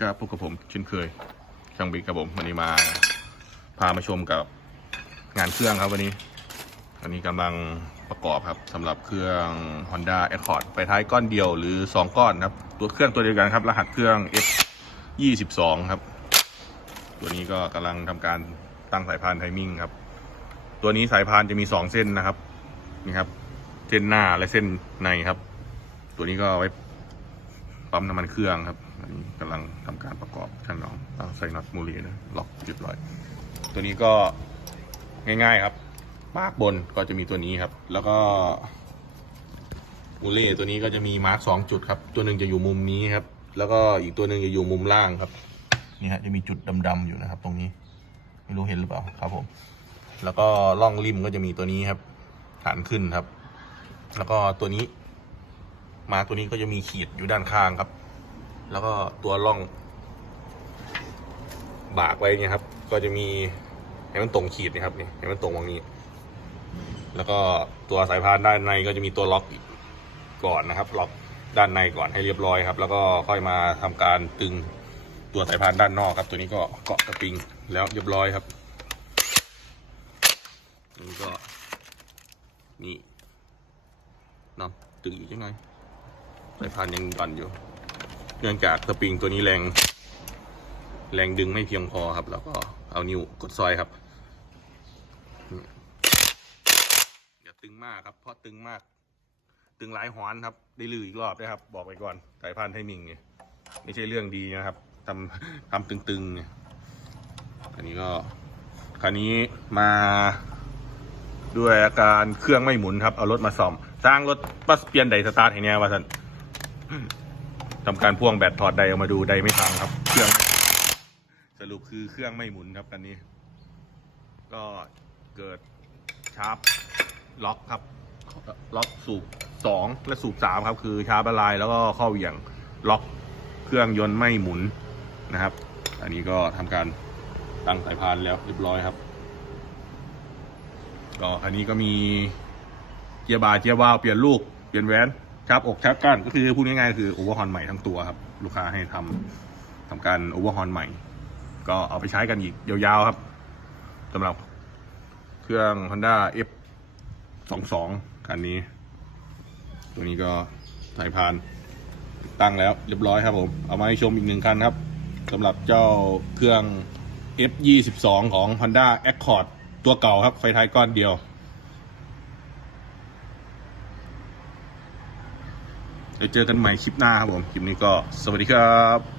ครับพบกับผมเช่นเคยช่างบิ๊กครับผมวันนี้มาพามาชมกับงานเครื่องครับวันนี้วันนี้กำลังประกอบครับสำหรับเครื่อง Honda Accord ไฟท้ายก้อนเดียวหรือ 2 ก้อนครับ ตัวเครื่องตัวเดียวกันครับ รหัสเครื่อง F 22ครับ ตัวนี้ก็กำลังทำการตั้งสายพานไทมิ่งครับ ตัวนี้สายพานจะมี 2 เส้นนะครับนี่ครับ เส้นหน้าและเส้นในครับ ตัวนี้ก็ไว้ ปั๊มน้ำมันเครื่องครับอันนี้กำลังทำการประกอบช่างน้องใส่น็อตมูลีนะล็อกเรียบร้อย ตัวนี้ก็ง่ายๆครับ มาร์กบนก็จะมีตัวนี้ครับ แล้วก็มูเล่ตัวนี้ก็จะมีมาร์กสองจุดครับ ตัวหนึ่งจะอยู่มุมนี้ครับ แล้วก็อีกตัวหนึ่งจะอยู่มุมล่างครับ นี่ฮะจะมีจุดดำๆอยู่นะครับ ตรงนี้ ไม่รู้เห็นหรือเปล่าครับผม แล้วก็ล่องริมก็จะมีตัวนี้ครับ ฐานขึ้นครับ แล้วก็ตัวนี้ มาตัวนี้ก็จะมีขีดอยู่ด้านข้างครับ แล้วก็ตัวร่อง บากไว้เนี่ยครับ ก็จะมีให้มันตรงขีดนะครับนี่ให้มันตรงตรงนี้ แล้วก็ตัวสายพานด้านในก็จะมีตัวล็อกก่อนนะครับ ล็อกด้านในก่อนให้เรียบร้อยครับ แล้วก็ค่อยมาทำการตึงตัวสายพานด้านนอกครับ ตัวนี้ก็เกาะสปริงแล้วเรียบร้อยครับนี่ก็นี่นาะตึงอีกยังไง สายพานยังดันอยู่ เนื่องจากสปริงตัวนี้แรง แรงดึงไม่เพียงพอครับ แล้วก็เอานิ้วกดซอยครับอย่าตึงมากครับ เพราะตึงมาก ตึงหลายหอนครับ ได้ลืออีกรอบด้วยครับ บอกไปก่อนสายพานไทมิงเนี่ยไม่ใช่เรื่องดีนะครับทำทำตึงๆเนี่ยอันนี้ก็คราวนี้มาด้วยอาการเครื่องไม่หมุนครับ เอารถมาซ่อมสร้างรถปัสเปลี่ยนไดสตาร์ทให้แน่ว่าสัน ทำการพ่วงแบตถอดไดออกมาดูไดไม่พังครับ เครื่องสรุปคือเครื่องไม่หมุนครับกันนี้ ก็เกิดชาร์ปล็อกครับ ล็อกสูบสองและสูบสามครับ คือชาร์ปละลายแล้วก็ข้อเหวี่ยงล็อกเครื่องยนต์ไม่หมุนนะครับ อันนี้ก็ทำการตั้งสายพานแล้วเรียบร้อยครับ ก็อันนี้ก็มีเกียร์บาร์เกียร์วาล์วเปลี่ยนลูกเปลี่ยนแหวน ชับอกชับก้านก็คือพูดง่ายๆคือโอเวอร์ฮอนใหม่ทั้งตัวครับ ลูกค้าให้ทำทำการโอเวอร์ฮอนใหม่ ก็เอาไปใช้กันอีกยาวๆครับสำหรับเครื่อง Honda F 2 2คันนี้ ตัวนี้ก็สายพานตั้งแล้วเรียบร้อยครับผม เอามาให้ชมอีกหนึ่งคันครับสำหรับเจ้าเครื่อง F 2 2ของ Honda Accord ตัวเก่าครับ ไฟท้ายก้อนเดียว เดี๋ยวเจอกันใหม่คลิปหน้าครับผม คลิปนี้ก็สวัสดีครับ